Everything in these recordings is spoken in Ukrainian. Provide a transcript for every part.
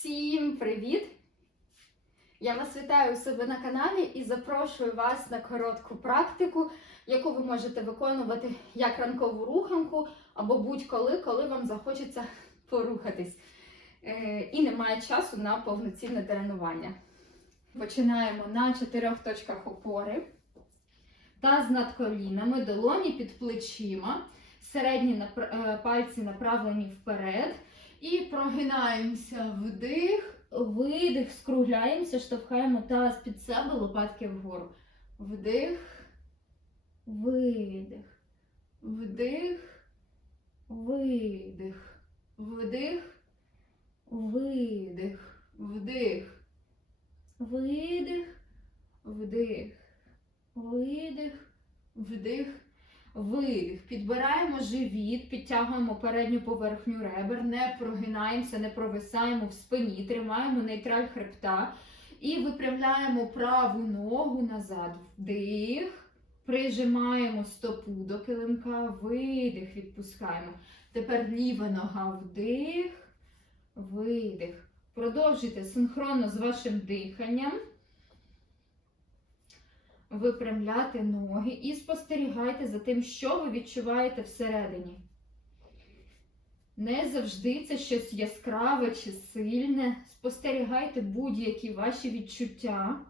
Всім привіт! Я вас вітаю у себе на каналі і запрошую вас на коротку практику, яку ви можете виконувати як ранкову руханку або будь-коли, коли вам захочеться порухатись. Е, І немає часу на повноцінне тренування. Починаємо на чотирьох точках опори. Таз над колінами, долоні під плечима, середні е, пальці направлені вперед. І прогинаємося. Вдих, видих, скругляємося, штовхаємо таз під себе, лопатки вгору. Вдих, видих, вдих, видих, вдих, видих, вдих, видих, вдих, видих, вдих. Видих. Підбираємо живіт, підтягуємо передню поверхню ребер, не прогинаємося, не провисаємо в спині, тримаємо нейтраль хребта і випрямляємо праву ногу назад. Вдих. Прижимаємо стопу до килимка, видих, відпускаємо. Тепер ліва нога вдих, видих. Продовжуйте синхронно з вашим диханням випрямляти ноги і спостерігайте за тим, що ви відчуваєте всередині. Не завжди це щось яскраве чи сильне. Спостерігайте будь-які ваші відчуття.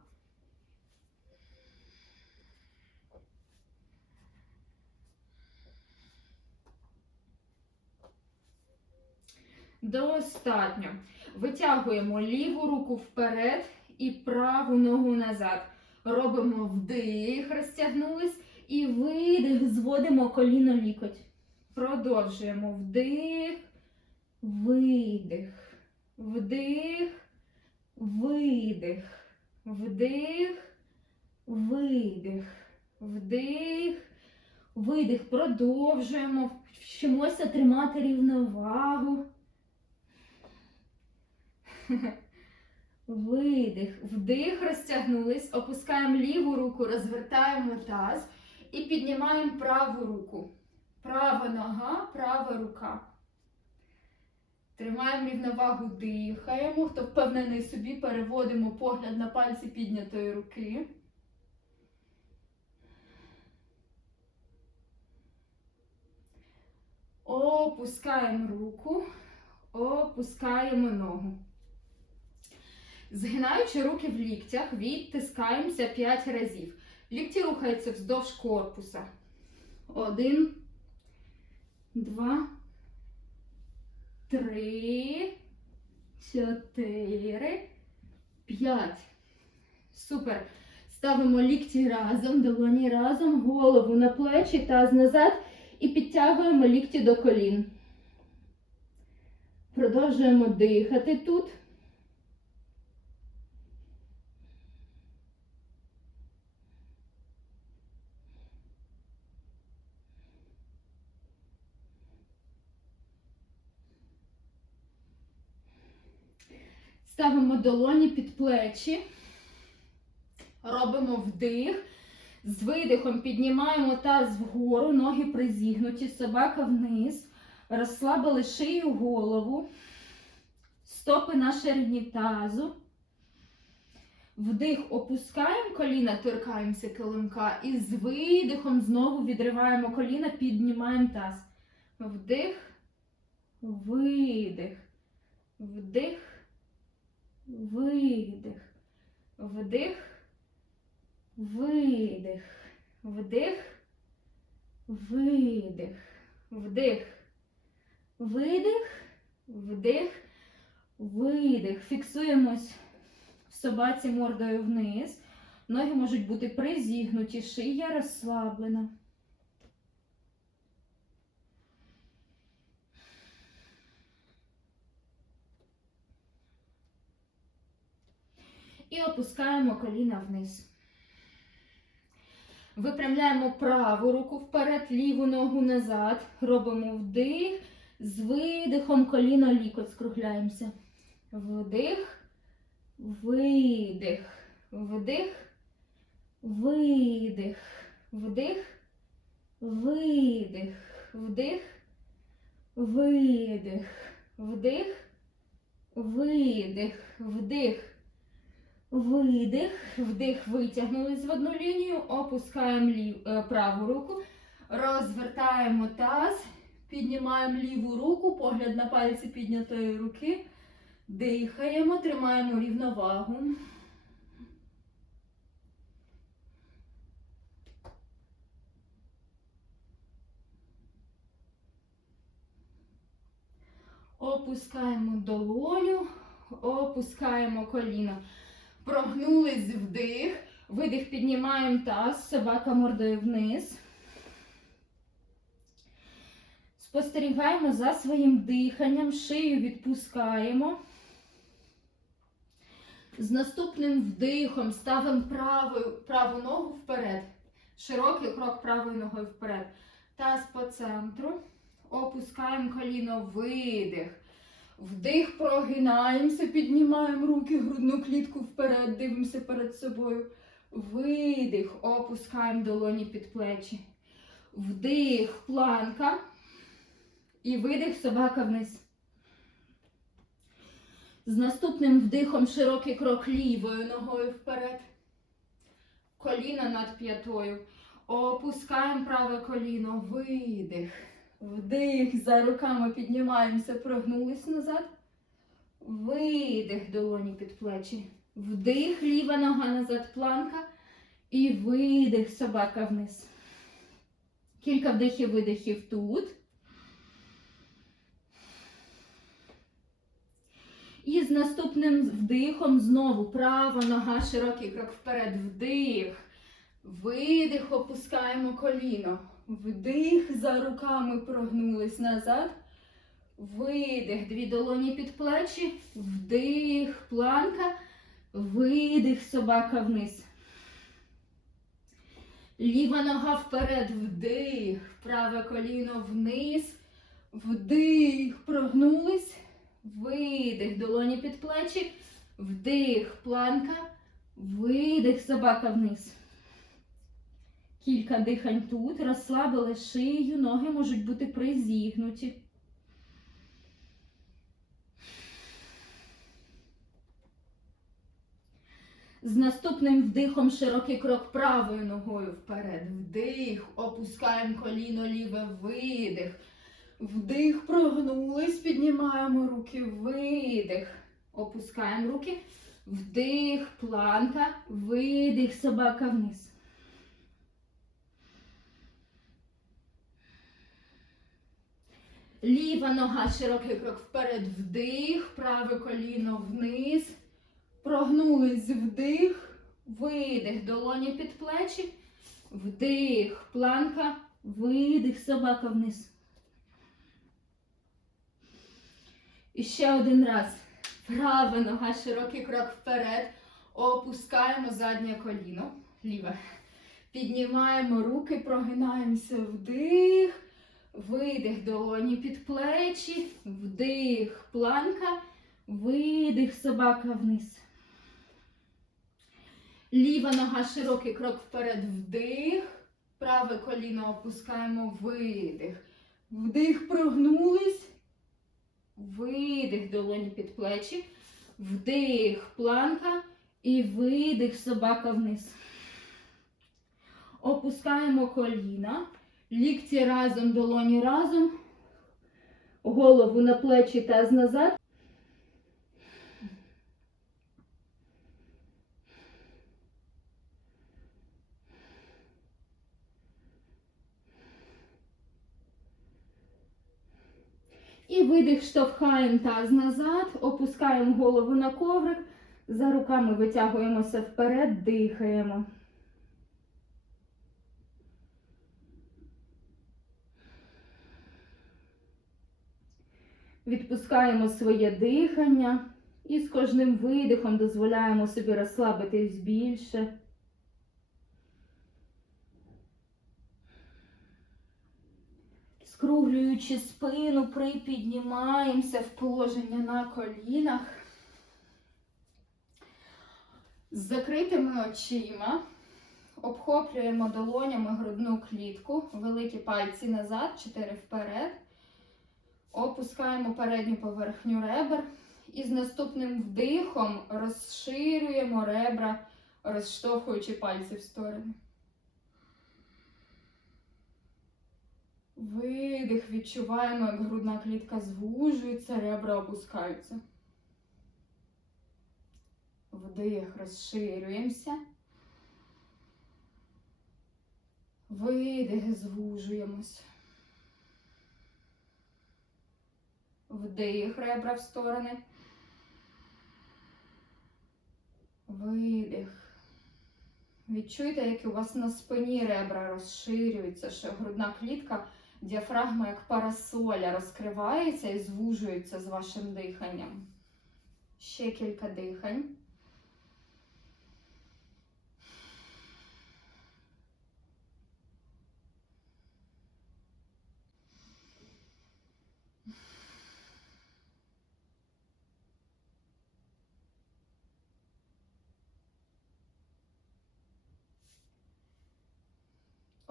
Достатньо. Витягуємо ліву руку вперед і праву ногу назад. Робимо вдих, розтягнулись, і видих, зводимо коліно лікоть. Продовжуємо вдих, видих, вдих, видих, вдих, видих, вдих, видих. Продовжуємо. Вчимося тримати рівновагу. Видих, вдих, розтягнулись, опускаємо ліву руку, розвертаємо таз і піднімаємо праву руку. Права нога, права рука. Тримаємо рівновагу, дихаємо. Хто впевнений собі, переводимо погляд на пальці піднятої руки. Опускаємо руку, опускаємо ногу. Згинаючи руки в ліктях, відтискаємося 5 разів. Лікті рухаються вздовж корпуса. Один, два, три, чотири, п'ять. Супер. Ставимо лікті разом, долоні разом, голову на плечі, таз назад і підтягуємо лікті до колін. Продовжуємо дихати тут. Ставимо долоні під плечі, робимо вдих. З видихом піднімаємо таз вгору, ноги призігнуті, собака вниз. Розслабили шию голову, стопи на ширині тазу. Вдих опускаємо коліна, торкаємося килимка. І з видихом знову відриваємо коліна, піднімаємо таз. Вдих, видих, вдих видих, вдих, видих, вдих, видих, вдих, видих, вдих, видих. Фіксуємось в собаці мордою вниз. Ноги можуть бути призігнуті, шия розслаблена. І опускаємо коліна вниз. Випрямляємо праву руку вперед, ліву ногу назад. Робимо вдих. З видихом коліно лікоть скругляємося. Вдих, видих, вдих, видих, вдих, видих, вдих, видих, вдих, видих, вдих, видих, вдих, витягнулись в одну лінію, опускаємо лів, е, праву руку, розвертаємо таз, піднімаємо ліву руку, погляд на пальці піднятої руки, дихаємо, тримаємо рівновагу. Опускаємо долоню, опускаємо коліно. Прогнулись вдих, видих, піднімаємо таз, собака мордою вниз. Спостерігаємо за своїм диханням, шию відпускаємо. З наступним вдихом ставимо праву, праву ногу вперед. Широкий крок правою ногою вперед. Таз по центру. Опускаємо коліно, видих. Вдих, прогинаємося, піднімаємо руки, грудну клітку вперед, дивимося перед собою. Видих, опускаємо долоні під плечі. Вдих, планка. І видих, собака вниз. З наступним вдихом широкий крок лівою ногою вперед. Коліно над п'ятою. Опускаємо праве коліно. Видих. Вдих. За руками піднімаємося, прогнулись назад. Видих долоні під плечі. Вдих, ліва нога назад, планка. І видих, собака вниз. Кілька вдихів, видихів тут. І з наступним вдихом знову права нога, широкий крок вперед. Вдих. Видих, опускаємо коліно. Вдих, за руками прогнулись назад. Видих, дві долоні під плечі. Вдих, планка. Видих, собака вниз. Ліва нога вперед. Вдих. Праве коліно вниз. Вдих, прогнулись. Видих, долоні під плечі. Вдих, планка. Видих, собака вниз. Кілька дихань тут. Розслабили шию, ноги можуть бути призігнуті. З наступним вдихом широкий крок правою ногою вперед. Вдих, опускаємо коліно ліве, видих. Вдих, прогнулись, піднімаємо руки, видих. Опускаємо руки. Вдих, планка, видих, собака вниз. Ліва нога, широкий крок вперед, вдих, праве коліно вниз. Прогнулись вдих, видих, долоні під плечі, вдих, планка, видих, собака вниз. І ще один раз. Права нога, широкий крок вперед. Опускаємо заднє коліно. Ліве. Піднімаємо руки, прогинаємося вдих. Видих долоні під плечі. Вдих, планка. Видих, собака вниз. Ліва нога, широкий крок вперед, вдих. Праве коліно опускаємо, видих. Вдих, прогнулись. Видих, долоні під плечі. Вдих, планка. І видих, собака вниз. Опускаємо коліна. Лікті разом, долоні разом. Голову на плечі таз назад. І видих, штовхаємо таз назад, опускаємо голову на коврик, за руками витягуємося вперед, дихаємо. Відпускаємо своє дихання і з кожним видихом дозволяємо собі розслабитись більше. Скруглюючи спину, припіднімаємося в положення на колінах. З закритими очима обхоплюємо долонями грудну клітку, великі пальці назад, чотири вперед. Опускаємо передню поверхню ребер І з наступним вдихом розширюємо ребра, розштовхуючи пальці в сторони. Видих, відчуваємо, як грудна клітка звужується, ребра опускаються. Вдих, розширюємося. Видих, звужуємось. Вдих, ребра в сторони. Видих. Відчуйте, як у вас на спині ребра розширюються, що грудна клітка, діафрагма як парасоля розкривається і звужується з вашим диханням. Ще кілька дихань.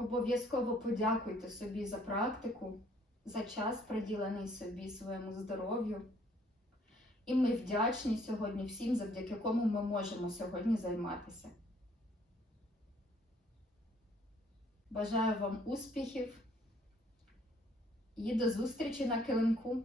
Обов'язково подякуйте собі за практику, за час, приділений собі своєму здоров'ю. І ми вдячні сьогодні всім, завдяки кому ми можемо сьогодні займатися. Бажаю вам успіхів і до зустрічі на килимку!